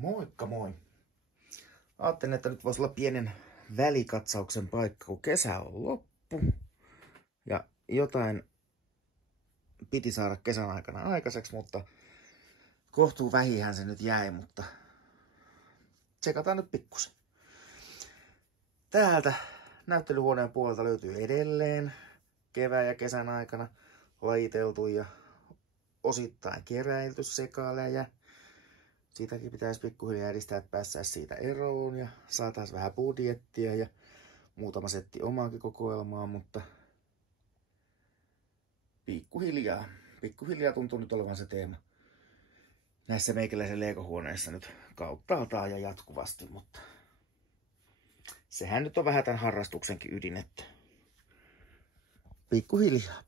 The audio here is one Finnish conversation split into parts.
Moikka moi! Ajattelin, että nyt voisi olla pienen välikatsauksen paikka, kun kesä on loppu. Ja jotain piti saada kesän aikana aikaiseksi, mutta kohtuu vähihän se nyt jäi, mutta tsekataan nyt pikkusen. Täältä näyttelyhuoneen puolelta löytyy edelleen kevään ja kesän aikana lajiteltu ja osittain keräilty sekaleja. Siitäkin pitäisi pikkuhiljaa edistää, että päästäisiin siitä eroon ja saataisiin vähän budjettia ja muutama setti omaakin kokoelmaa, mutta pikkuhiljaa tuntuu nyt olevan se teema näissä meikäläisen Lego-huoneissa nyt kauttaaltaan ja jatkuvasti, mutta sehän nyt on vähän tämän harrastuksenkin ydin, että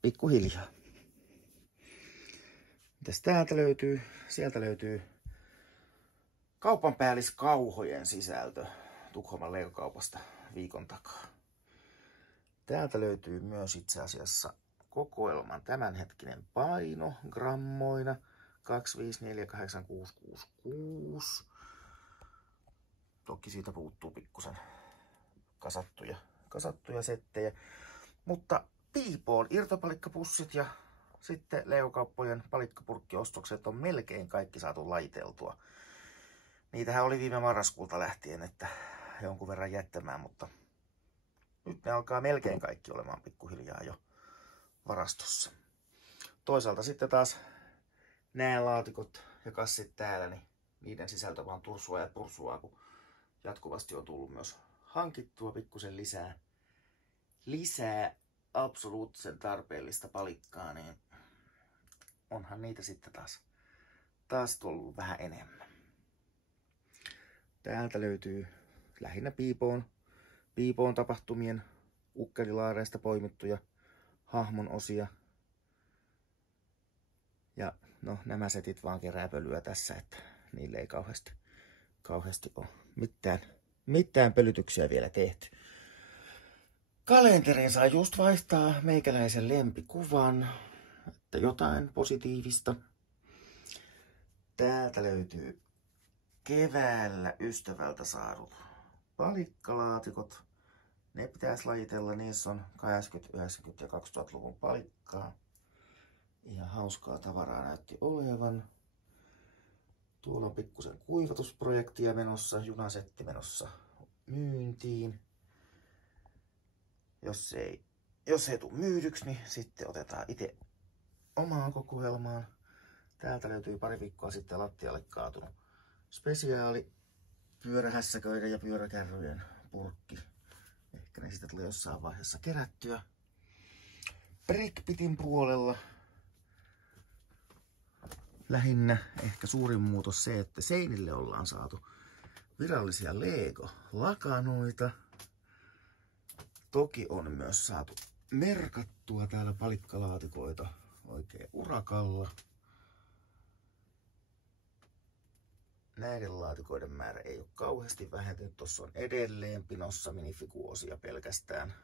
pikkuhiljaa. Mitäs täältä löytyy? Sieltä löytyy kaupanpäälliskauhojen sisältö Tukholman Lego-kaupasta viikon takaa. Täältä löytyy myös itse asiassa kokoelman tämänhetkinen paino grammoina 2548666. Toki siitä puuttuu pikkusen kasattuja settejä. Mutta Piipoon irtopalikkapussit ja sitten Lego-kauppojen palikkapurkkiostokset on melkein kaikki saatu lajiteltua. Niitähän oli viime marraskuulta lähtien, että jonkun verran jättämään, mutta nyt ne alkaa melkein kaikki olemaan pikkuhiljaa jo varastossa. Toisaalta sitten taas nämä laatikot ja kassit täällä, niin niiden sisältö vaan tursua ja pursua, kun jatkuvasti on tullut myös hankittua pikkusen lisää absoluuttisen tarpeellista palikkaa, niin onhan niitä sitten taas tullut vähän enemmän. Täältä löytyy lähinnä Piipoon tapahtumien ukkelilaareista poimittuja hahmon osia. Ja no, nämä setit vaan kerää pölyä tässä, että niille ei kauheasti ole mitään pölytyksiä vielä tehty. Kalenteriin saa just vaihtaa meikäläisen lempikuvan, että jotain positiivista. Täältä löytyy keväällä ystävältä saadut palikkalaatikot. Ne pitäisi lajitella, niissä on 80-, 90- ja 2000-luvun palikkaa. Ihan hauskaa tavaraa näytti olevan. Tuolla on pikkusen kuivatusprojektia menossa, junasetti menossa myyntiin. Jos ei tule myydyksi, niin sitten otetaan itse omaan kokoelmaan. Täältä löytyy pari viikkoa sitten lattialle kaatunut spesiaali pyörähässäköiden ja pyöräkärryjen purkki. Ehkä ne sitten tulee jossain vaiheessa kerättyä. Brickbitin puolella lähinnä ehkä suurin muutos se, että seinille ollaan saatu virallisia Lego-lakanoita. Toki on myös saatu merkattua täällä palikkalaatikoita oikein urakalla. Näiden laatikoiden määrä ei ole kauheasti vähentynyt. Tuossa on edelleen pinossa minifiguosia pelkästään.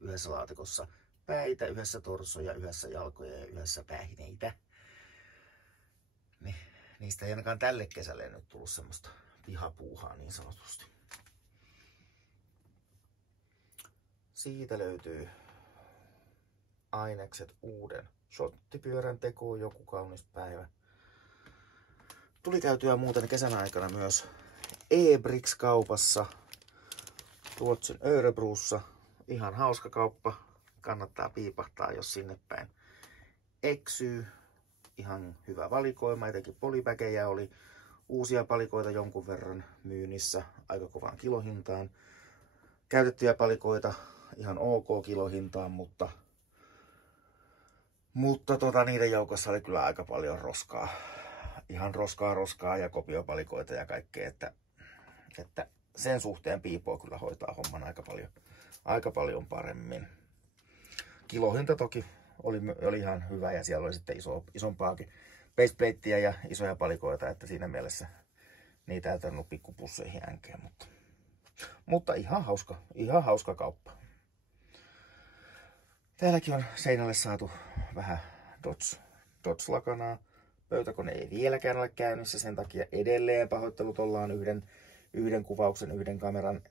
Yhdessä laatikossa päitä, yhdessä torsoja, yhdessä jalkoja ja yhdessä päihneitä. Niistä ei ainakaan tälle kesälle nyt tullut semmoista pihapuuhaa niin sanotusti. Siitä löytyy ainekset uuden shottipyörän tekoon joku kaunis päivä. Tuli käytyä muuten kesän aikana myös E-Bricks-kaupassa Ruotsin Örebrossa. Ihan hauska kauppa. Kannattaa piipahtaa, jos sinne päin eksyy. Ihan hyvä valikoima, etenkin polipäkejä oli. Uusia palikoita jonkun verran myynnissä aika kovaan kilohintaan. Käytettyjä palikoita ihan ok kilohintaan, mutta niiden joukossa oli kyllä aika paljon roskaa. Ihan roskaa ja kopiopalikoita ja kaikkea, että sen suhteen Piipoo kyllä hoitaa homman aika paljon paremmin. Kilohinta toki oli ihan hyvä ja siellä oli sitten isompaakin baseplateä ja isoja palikoita, että siinä mielessä niitä ei tarvinnut pikkupusseihin änkeä, mutta ihan hauska kauppa. Täälläkin on seinälle saatu vähän Dodge-lakanaa. Pöytäkone ei vieläkään ole käynnissä, sen takia edelleen pahoittelut, ollaan yhden kuvauksen, yhden kameran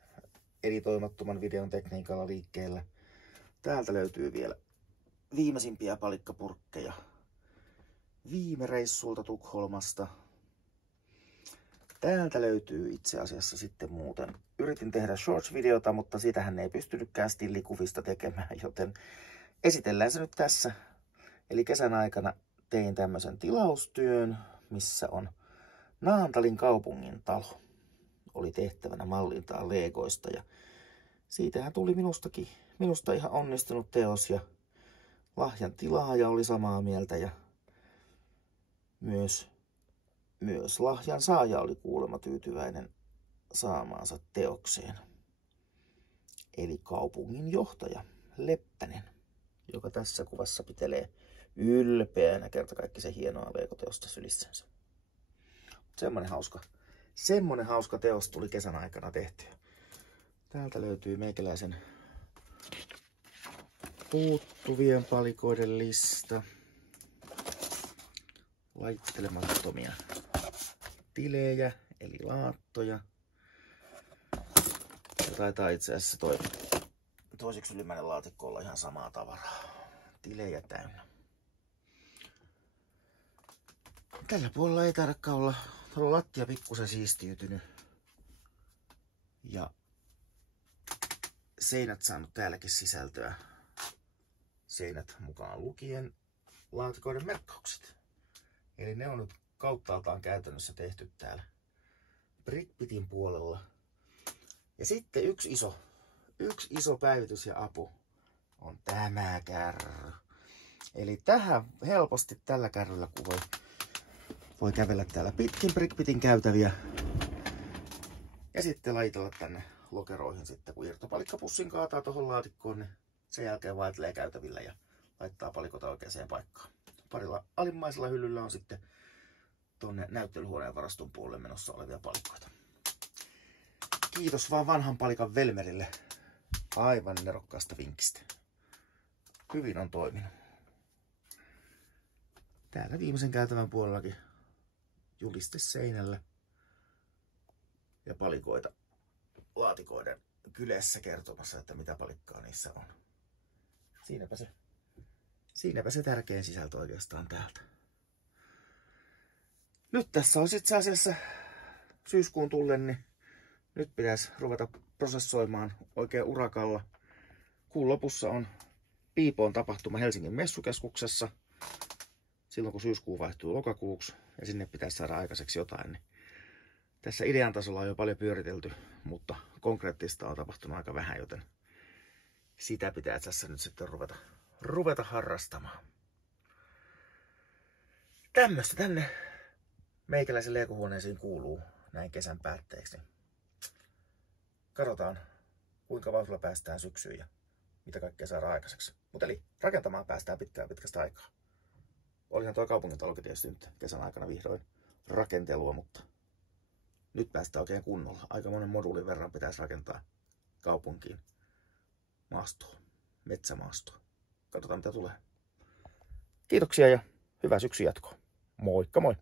editoimattoman videon tekniikalla liikkeellä. Täältä löytyy vielä viimeisimpiä palikkapurkkeja viime reissulta Tukholmasta. Täältä löytyy itse asiassa sitten muuten. Yritin tehdä shorts-videota, mutta sitähän ei pystynytkään stillikuvista tekemään, joten esitellään se nyt tässä. Eli kesän aikana tein tämmöisen tilaustyön, missä on Naantalin kaupungin talo. Oli tehtävänä mallintaa legoista ja siitähän tuli minusta ihan onnistunut teos ja lahjan tilaaja oli samaa mieltä ja myös lahjan saaja oli kuulemma tyytyväinen saamaansa teokseen. Eli kaupungin johtaja Leppänen, joka tässä kuvassa pitelee ylpeänä kertakaikkisen hienoa legoteosta sylissänsä. Semmonen hauska teos tuli kesän aikana tehtyä. Täältä löytyy meikäläisen puuttuvien palikoiden lista. Laittelemattomia tilejä, eli laattoja. Ja taitaa itse asiassa toiseksi ylimmäinen laatikko olla ihan samaa tavaraa. Tilejä täynnä. Tällä puolella ei tarkkaan olla lattia pikkusen siistiytynyt. Ja seinät saanut täälläkin sisältöä. Seinät mukaan lukien laatikoiden merkkaukset. Eli ne on nyt kauttaaltaan käytännössä tehty täällä BrickBitin puolella. Ja sitten yksi iso päivitys ja apu on tämä kärry. Eli tähän helposti tällä kärryllä, kun voi kävellä täällä pitkin BrickBitin käytäviä. Ja sitten laitella tänne lokeroihin sitten, kun irtopalikkapussin kaataa tuohon laatikkoon, niin sen jälkeen vaihtelee käytävillä ja laittaa palikota oikeaan paikkaan. Parilla alimmaisella hyllyllä on sitten tuonne näyttelyhuoneen varaston puolelle menossa olevia palikoita. Kiitos vaan vanhan palikan Velmerille aivan nerokkaasta vinkistä. Hyvin on toiminut. Täällä viimeisen käytävän puolellakin juliste seinällä ja palikoita laatikoiden kyljessä kertomassa, että mitä palikkaa niissä on. Siinäpä se tärkein sisältö oikeastaan täältä. Nyt tässä on itse asiassa syyskuun tullen, niin nyt pitäisi ruveta prosessoimaan oikein urakalla. Kuun lopussa on Piipoon tapahtuma Helsingin messukeskuksessa. Silloin kun syyskuu vaihtuu lokakuuksi ja sinne pitäisi saada aikaiseksi jotain, niin tässä idean tasolla on jo paljon pyöritelty, mutta konkreettista on tapahtunut aika vähän, joten sitä pitää tässä nyt sitten ruveta harrastamaan. Tämmöistä tänne meikäläisen legohuoneisiin kuuluu näin kesän päätteeksi. Katsotaan, kuinka vauhdilla päästään syksyyn ja mitä kaikkea saadaan aikaiseksi. Mutta eli rakentamaan päästään pitkästä aikaa. Olihan tuo kaupungintalokin tietysti nyt kesän aikana vihdoin rakentelua, mutta nyt päästään oikein kunnolla. Aika monen moduulin verran pitäisi rakentaa kaupunkiin maastoa, metsämaastoa. Katsotaan mitä tulee. Kiitoksia ja hyvää syksyn jatkoa. Moikka moi!